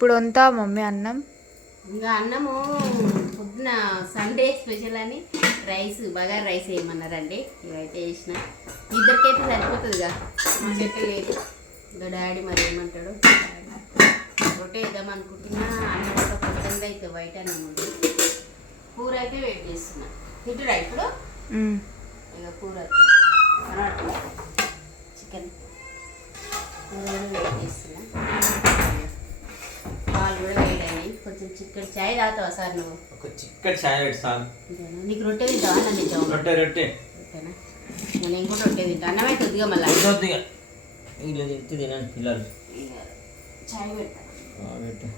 ఇప్పుడు వంతా మమ్మీ అన్నం? ఇంకా అన్నము పొద్దున సండే స్పెషల్ అని రైస్ బగారు రైస్ వేయమన్నారండి. ఇవైతే వేసిన ఇద్దరికైతే సరిపోతుందిగా. మా చెట్టు లేదు. ఇంకా డాడీ మరి ఏమంటాడు? రొట్టె వేద్దాం అనుకుంటున్నా. అన్నం కూడా పొద్దున్నది అయితే బయట అన్నం ఉంది. కూర అయితే వెయిట్ చేస్తున్నా. తింటురా ఇప్పుడు. ఇక కూర చికెన్. కూర వెయిట్ చేస్తున్నా. కొంచెం చికెన్ చాయ్ తాగుతావా సార్ నువ్వు? ఒక చిక్కటి ఛాయ్ పెడతాను అంతేనా? నీకు రొట్టె తింటావా నన్ను తింటావా? రొట్టె రొట్టె. రొట్టెనా? నేను కూడా రొట్టె తింటా. అన్నం అయితే వద్దుగా మళ్ళీ. ఇక. ఇలా తింటే తినండి పిల్లలు. చాయ్ పెడతా. ఆ, పెట్టు.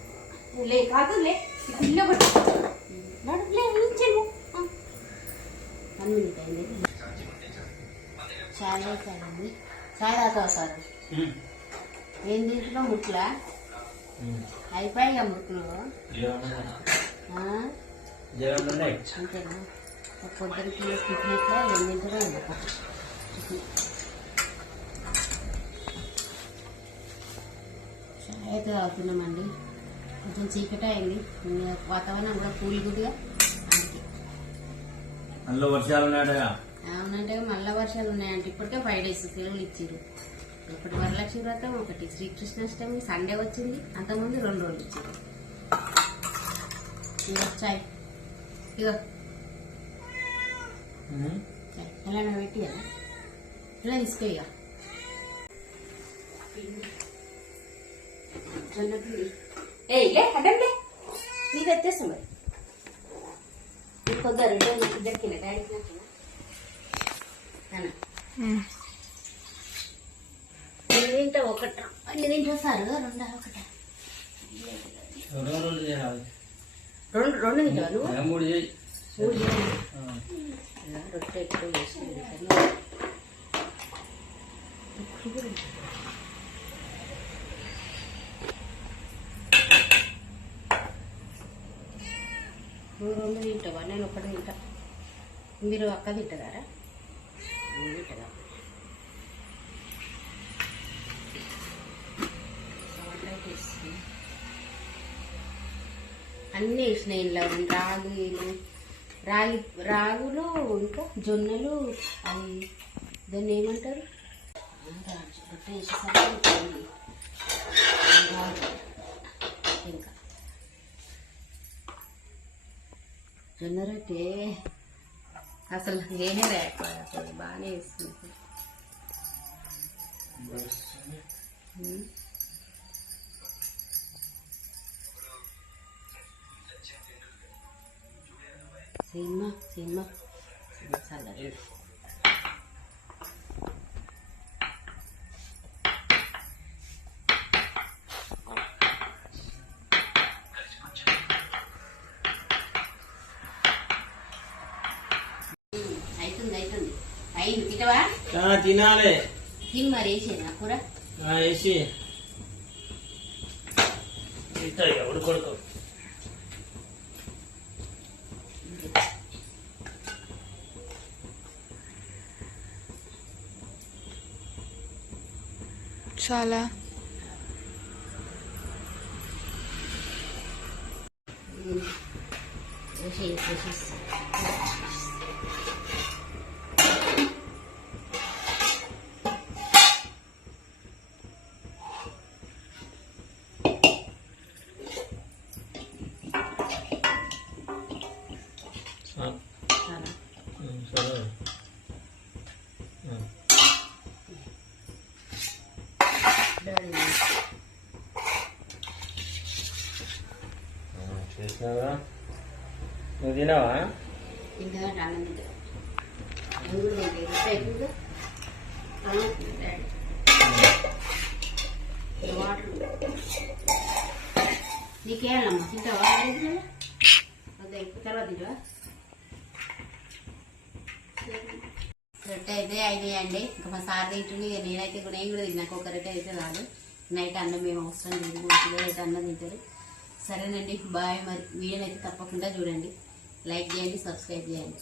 లే కాదు లే. ఈ పిల్ల పట్టు నడు, లే ఉంచెను. వన్ మినిట్ అయింది. చాయ్ తాగండి చాయ్ తాగుతావా సార్. ఏం తింటున్నావు ముట్లా? అంతేనా? పొద్దునకి అయితే తాగుతున్నామండి. కొంచెం చీకటి అయింది. వాతావరణం కూడా కూల్ గుడ్గా అందుకే వర్షాలు అవునంటే మళ్ళా వర్షాలు ఉన్నాయంటే ఇప్పటికే ఫైవ్ డేస్ సెలవులు ఇచ్చారు ఇప్పటి వరలక్ష్మి వ్రతం ఒకటి శ్రీకృష్ణాష్టమి సండే వచ్చింది. అంతకుముందు రెండు రోజులు ఇచ్చారు ఇగో చాయ్. ఇగో. ఎలా పెట్టి ఇలా తీసుకో ఇక జొన్న పిండి. ఏ నీకు మరి. నీకు డాడీకి నాకు అన్న తింటా ఒకట. అన్ని తింటా సార్ రెండా ఒకట. రెండు రెండు తింటావా నువ్వు? మూడు చేయి. మూడు రొట్టె ఎక్కువ నువ్వు రెండు తింటావా? నేను ఒకటి తింటా. మీరు అక్క తింటారా? నేను తింటదా సాల్ట్ వేసి అన్నీ వేసినాయి ఇంట్లో రాగులు రాగి రాగులు ఇంకా జొన్నలు అవి దాన్ని ఏమంటారు? రొట్టె వేసేసరికి. ఇంకా జొన్న రొట్టె అసలు లేకపోయా అసలు బాగానే వేస్తుంది సినిమా సినిమా తిట్టవా ఆ, తినాలి తిని మరి వేసేనా కూర వేసి తింటా ఇక salah Sarap. Sarap. తింటా. నువ్వు వాటర్ నీకేయాలమ్మా తింటావా? తర్వాత తింటావా? రొట్టె అయితే అయినాయండి ఇంకా మా సార్ తింటుంది నేనైతే కూడా నేను కూడా తిన్నాక ఒక రొట్టె అయితే రాదు. నైట్ అన్నం మేము అవసరం లేదు. అయితే అన్నం తింటారు. సరేనండి బాయ్ మరి. వీడియోని అయితే తప్పకుండా చూడండి. లైక్ చేయండి సబ్స్క్రైబ్ చేయండి.